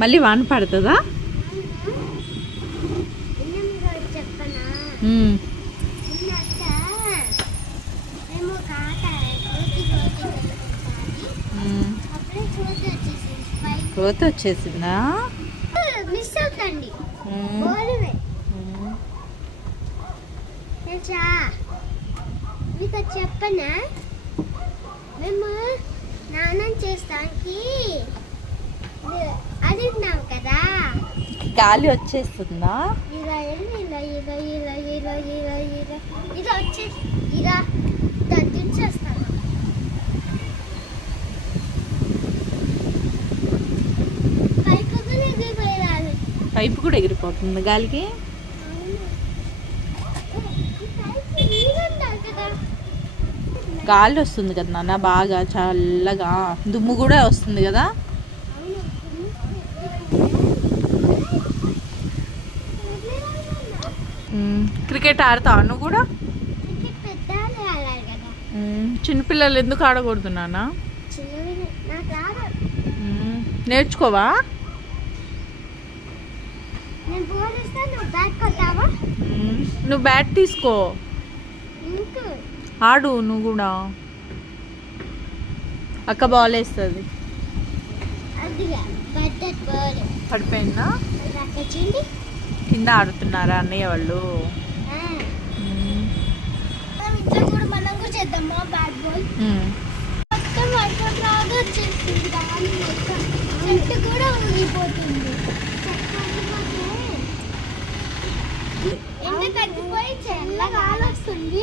మళ్ళీ వాన పడుతుందా? కోత వచ్చేసిందా? మిస్ అవుతండి. మీకు చెప్పనా, మేము స్నానం చేస్తానికి అడిగినాం కదా, గాలి వచ్చేస్తుందా? ఇలా ఇలా ఇలా ఇలా ఇలా ఇలా ఇలా ఇలా వచ్చేసి ఇలా దించేస్తాను. పైపు కూడా ఎగిరిపోతుంది గాలికి. గాలి వస్తుంది కదా నాన్న, బాగా చల్లగా, దుమ్ము కూడా వస్తుంది కదా. క్రికెట్ ఆడతావా నువ్వు కూడా? చిన్నపిల్లలు ఎందుకు ఆడకూడదు నాన్న? నేర్చుకోవా? నువ్వు బ్యాట్ తీసుకో, ఆడు నువ్వు కూడా. అక్క బాల్ వేస్తుంది. పడిపోయిందా? కింద ఆడుతున్నారా అన్నయ్య వాళ్ళు? ఎందుకంటే చల్లగా వస్తుంది.